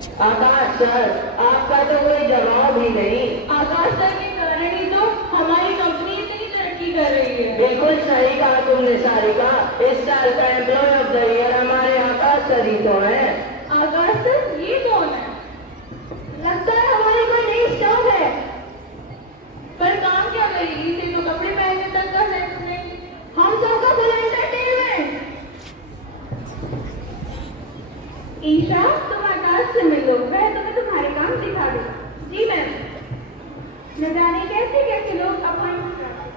आकाश sir, आपका तो कोई जवाब ही नहीं। आकाश सर के कारण ही तो हमारी कंपनी इतनी तरक्की कर रही है। बिल्कुल सही कहा तुमने सारिका, इस साल का एम्प्लॉय ऑफ द ईयर हमारे आकाश सर ही तो है। आकाश सर, ये कौन है? लगता है हमारी कोई नई स्टाफ है। पर काम क्या करेगी? इसे तो कपड़े पहनने तक का सेंस नहीं। हम सबका फुल एंटरटेनमेंट। ईशा, तुम आकाश से मिलो, वह तुम्हें तुम्हारे काम दिखा दो। जी मैम। न जाने कैसे कैसे लोग अपॉइंट कराते।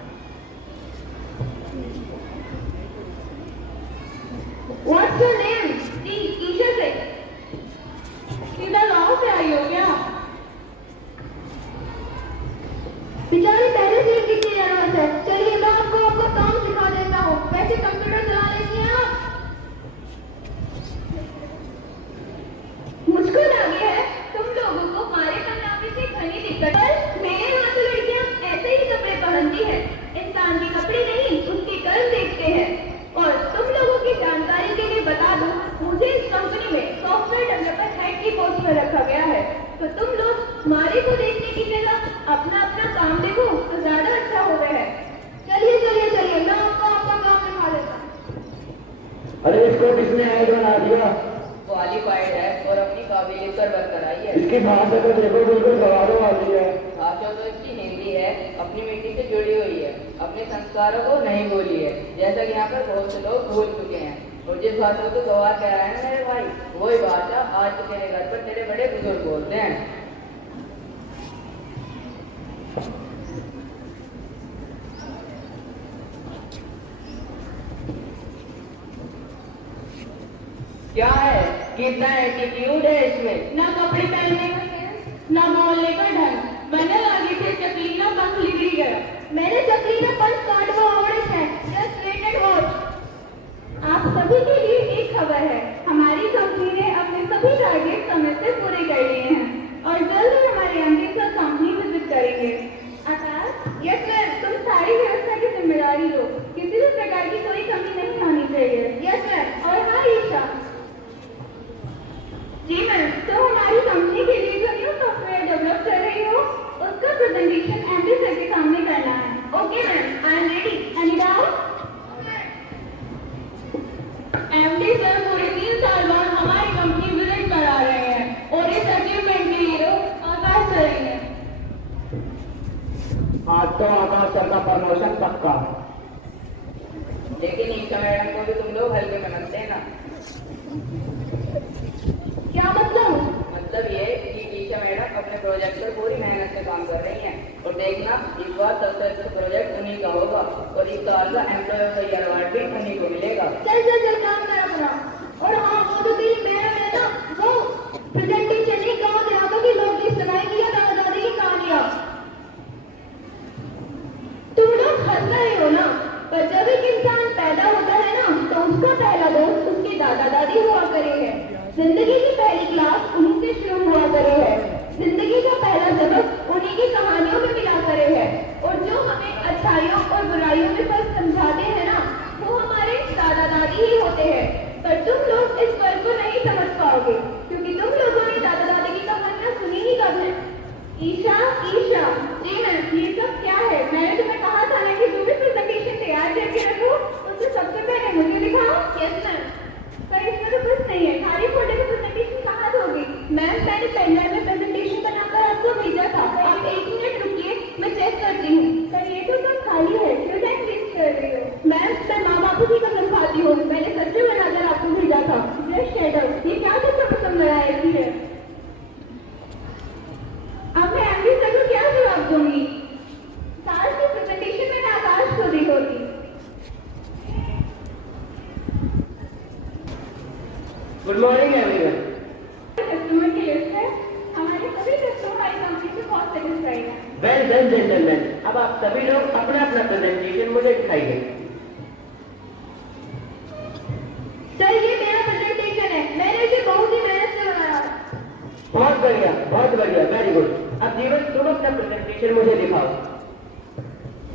What's your name? जी, ईशा से। सीधा लॉ से आई हो क्या? बेचारी पहले से ही कितनी नर्वस है। चलिए मैं आपको आपका काम सिखा देता हूँ। वैसे कंप्यूटर चला लेती हैं आप? मुझको लगे है तुम लोगों को हमारे बनाने से घनी दिक्कत है। मेरे यहाँ तो लड़कियाँ ऐसे ही कपड़े पहनती है। इंसान के कपड़े नहीं, उसके कर्म देखते हैं। और तुम लोगों की जानकारी के लिए बता दूं, मुझे इस कंपनी में सॉफ्टवेयर डेवलपर हेड की पोस्ट पर रखा गया है। तो तुम लोग हमारे को देखने की जगह अपना अपना काम देखो तो ज्यादा अच्छा होता है। चलिए चलिए चलिए, मैं आपको आपका काम सिखा देता हूँ। अरे इसको किसने ऐड बना दिया? क्वालिफाइड है और अपनी काबिलियत पर बरकरार आई है। इसकी भाषा तो देखो बिल्कुल गवारों वाली है। भाषा तो इसकी हिंदी है, अपनी मिट्टी से जुड़ी हुई है, अपने संस्कारों को नहीं भूली है, जैसा कि यहाँ पर बहुत से लोग भूल चुके हैं। और जिस भाषा को गवार कह रहा है ना मेरे भाई, वही भाषा आज तो तेरे घर पर तेरे बड़े बुजुर्ग बोलते हैं। क्या है, कितना एटीट्यूड है इसमें। ना कपड़े पहनने का सेंस, ना बोलने का ढंग। मैंने आगे से चकलीना पंख लिखी गया। मैंने चकली में पंच कार्ड वो अवॉर्ड है। Just wait and watch. आप सभी के लिए एक खबर है, हमारी कंपनी ने अपने सभी टारगेट समय से पूरे कर लिए हैं और जल्द ही हमारे एमडी सर कंपनी विजिट करेंगे। आकाश, यस मैम, तुम सारी व्यवस्था की जिम्मेदारी लो। किसी भी प्रकार की कोई कमी नहीं होनी चाहिए। Yes ma'am. और हाँ ईशा। जी मैम, तो हमारी कंपनी के लिए जो न्यू सॉफ्टवेयर डेवलप कर रही हो, उसका प्रेजेंटेशन एमडी सर के सामने करना है। Okay ma'am, I am ready. Any doubt? MD sir पूरे 3 साल बाद हमारी कंपनी विजिट करा रहे हैं और इस अचीवमेंट के हीरो आकाश सर ही हैं। आज तो आकाश सर का प्रमोशन पक्का। लेकिन ईशा मैडम को भी तुम लोग हल्के में मत लेना। क्या मतलब? मतलब ये कि ईशा मैडम अपने प्रोजेक्ट पर पूरी मेहनत से काम कर रही हैं और देखना इस बार सबसे अच्छा प्रोजेक्ट उन्हीं का होगा और इस साल का employee of the year award भी उन्हीं को मिलेगा। चल चल चल, काम कर अपना। और हाँ, वो जो तेरी मैडम है ना, वो प्रेजेंटेशन नहीं, गाँव देहातों की लोकगीत सुनाएगी या दादा दादी की कहानियाँ। तुम लोग हंस रहे हो ना, पर जब एक इंसान पैदा होता है ना, तो उसका पहला दोस्त उसके दादा दादी हुआ करे है। जिंदगी की पहली क्लास उन्हीं से शुरू हुआ करे है। जिंदगी का पहला सबक उन्हीं की कहानियों में मिला करे है। और जो हमें अच्छाइयों और बुराइयों में फर्क समझाते हैं ना, वो हमारे दादा दादी ही होते हैं। पर तुम लोग इस फर्क को नहीं समझ पाओगे क्योंकि तुम लोगों ने दादा दादी की कहानियां सुनी ही कब है। ईशा, ईशा। जी मैम, ये सब क्या है? मैंने तुम्हें कहा था ना कि जो भी प्रेजेंटेशन तैयार करके रखो, उससे सबसे पहले मुझे दिखाओ। Yes ma'am. पर इसमें तो कुछ नहीं है, खाली फोटो की प्रेजेंटेशन कहाँ दोगी? मैम, मैंने पेनड्राइव में प्रेजेंटेशन बनाकर आपको भेजा था। आप 1 मिनट रुकिए, मैं चेक करती हूँ। पर ये तो सब खाली है, क्यों टाइम वेस्ट कर रही हो? मैम, मैं माँ बापू की कसम खाती हूँ, मैंने सच में बनाकर आपको भेजा था। जस्ट शट अप, ये क्या सच्चा पसंद बनाई है? अब मैं एमडी सर को क्या जवाब दूंगी? साल की प्रेजेंटेशन मैंने आकाश को दी होती। Good morning everyone. कस्टमर की लिस्ट है, हमारे सभी कस्टमर हमारी कंपनी से बहुत सेटिस्फाइड हैं। वेल डन जेंटलमैन, अब आप सभी लोग अपना अपना प्रेजेंटेशन मुझे दिखाइए। सर, ये मेरा प्रेजेंटेशन है। मैंने इसे बहुत ही मेहनत से बनाया। बहुत बढ़िया, वेरी गुड। अब जीवन तुम अपना प्रेजेंटेशन मुझे दिखाओ।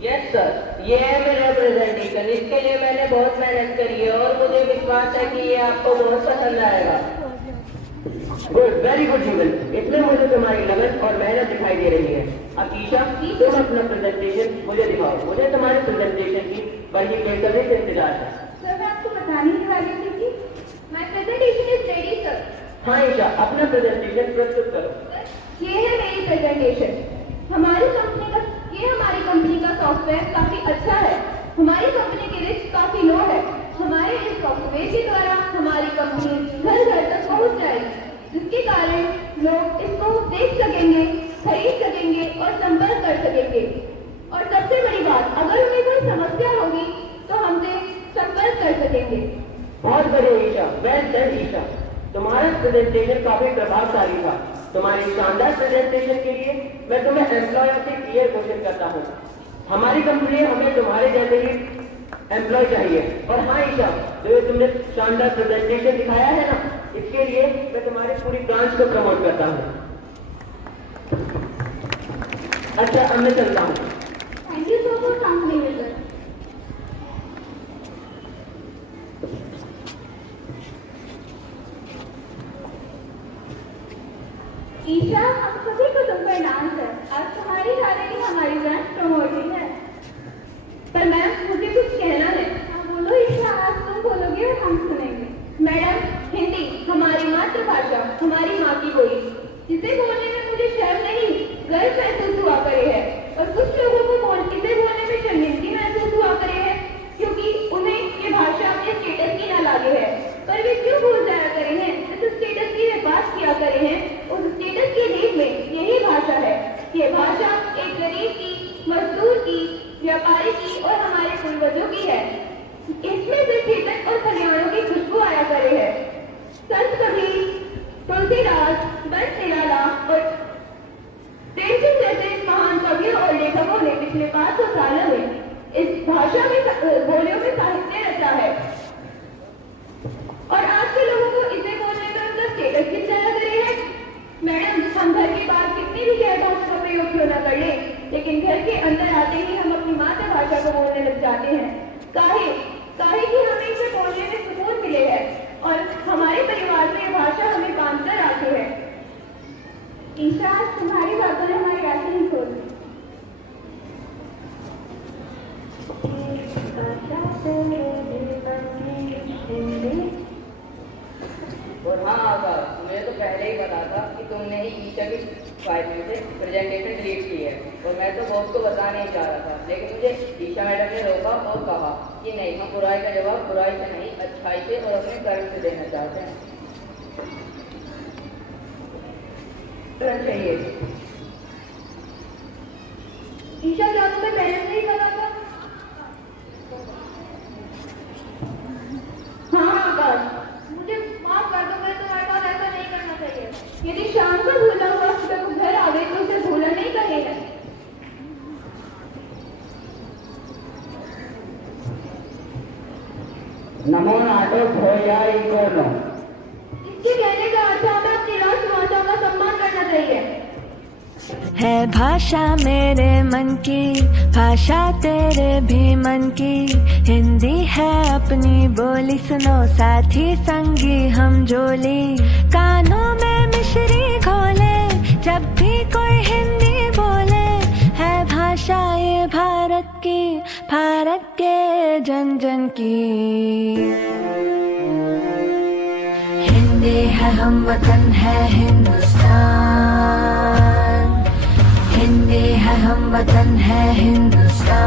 यस सर, ये है मेरा प्रेजेंटेशन। इसके लिए मैंने बहुत मेहनत करी है और मुझे विश्वास है कि ये आपको बहुत पसंद आएगा। गुड, वेरी गुड जीवन। इसमें मुझे तुम्हारी लगन और मेहनत दिखाई दे रही है। अब ईशा, तुम अपना प्रेजेंटेशन मुझे दिखाओ। मुझे तुम्हारे प्रेजेंटेशन की बड़ी बेसब्री से इंतजार है। सर मैं आपको बताने ही वाली थी कि my presentation is ready sir. हाँ ईशा, अपना प्रेजेंटेशन प्रस्तुत करो। ये है मेरी प्रेजेंटेशन। हमारी कंपनी का सॉफ्टवेयर काफी अच्छा है। हमारी कंपनी की रिस्क काफी लो है। हमारे इस सॉफ्टवेयर के द्वारा हमारी कंपनी घर घर तक पहुंच जाएगी, जिसके कारण लोग इसको देख सकेंगे, खरीद सकेंगे और संपर्क कर सकेंगे। और सबसे बड़ी बात, अगर उन्हें कोई समस्या होगी तो हमसे संपर्क कर सकेंगे। बहुत बढ़िया ईशा, वेल डन ईशा। तुम्हारा प्रेजेंटेशन काफी प्रभावशाली था। तुम्हारी शानदार प्रेजेंटेशन के लिए मैं तुम्हें एम्प्लॉय से क्लियर क्वेश्चन करता हूँ। हमारी कंपनी हमें तुम्हारे जैसे ही एम्प्लॉय चाहिए। और हाँ ईशा, जो तुमने शानदार प्रेजेंटेशन दिखाया है ना, इसके लिए मैं तुम्हारी पूरी ब्रांच को प्रमोट करता हूँ। अच्छा, अब मैं चलता हूँ। Thank you so much company sir. Isha, हम सभी को तुम पर डांस है। आज तुम्हारी हारे की हमारी ब्रांच प्रमोट हुई है। पर मैम, मुझे कुछ कहना है। हाँ बोलो ईशा, आज तुम बोलोगे और हम सुनेंगे। मैडम, हिंदी हमारी मातृभाषा, हमारी माँ की बोली, जिसे बोलने में मुझे शर्म नहीं, गर्व महसूस हुआ करे है। और कुछ लोगों को इसे बोलने में शर्मिंदगी महसूस हुआ करे है, क्योंकि उन्हें ये भाषा अपने स्टेटस की न लागे है। पर वे क्यों भूल जाया करे हैं? जिस स्टेटस की वे बात किया करे हैं, उस स्टेटस की नींव में यही भाषा है। ये भाषा एक गरीब की, मजदूर की, व्यापारी की और हमारे पूर्वजों की है। इसमें से चेतन और कल्याणों की खुशबू आया करे है। संत कबीर, तुलसीदास, बंस निराला और प्रेमचंद जैसे महान कवियों और लेखकों ने पिछले 500 सालों में इस भाषा में बोलियों में साहित्य रचा है। और आज के लोगों को इसे बोलने में उनका स्टेटस कितना लग रहे हैं? मैडम, हम घर के बाहर कितनी भी गैर भाषा का प्रयोग क्यों न कर ले, लेकिन घर के अंदर आते ही हम अपनी मातृभाषा को बोलने लग जाते हैं। काहे कि हमें इसे बोलने में सुकून मिले है और हमारे परिवार में ये भाषा हमें बांध कर आती है। ईशा, तुम्हारी बातों ने हमारी आंखें ही खोल दी। और हाँ आकाश, मुझे तो पहले ही पता था कि तुमने ही ईशा की फाइल में से प्रेजेंटेशन डिलीट की है। और मैं तो बॉस को बताने ही चाह रहा था, लेकिन मुझे ईशा मैडम ने रोका और कहा कि नहीं, हम बुराई का जवाब बुराई से नहीं, अच्छाई से और अपने कर्म से देना चाहते हैं। चाहिए ईशा, क्या तुम्हें पहले से ही पता था? हाँ आकाश, मुझे माफ कर दो, मैं तुम्हारे साथ ऐसा नहीं करना चाहिए। यदि शाम को भूला हुआ सुबह को घर आ गई तो उसे भूला नहीं कहेगा। नमो नाटक हो या इनको। इसके कहने का अर्थ हमें अपनी राष्ट्रभाषा का सम्मान करना चाहिए। है भाषा मेरे मन की, भाषा तेरे भी मन की, हिंदी है अपनी बोली, सुनो साथी संगी हम जोली, कानों में मिश्री घोले जब भी कोई हिंदी बोले, है भाषा ये भारत की, भारत के जन जन की। हिंदी है हम वतन है हिंदुस्तान, हिंदी है हम वतन है हिंदुस्तान।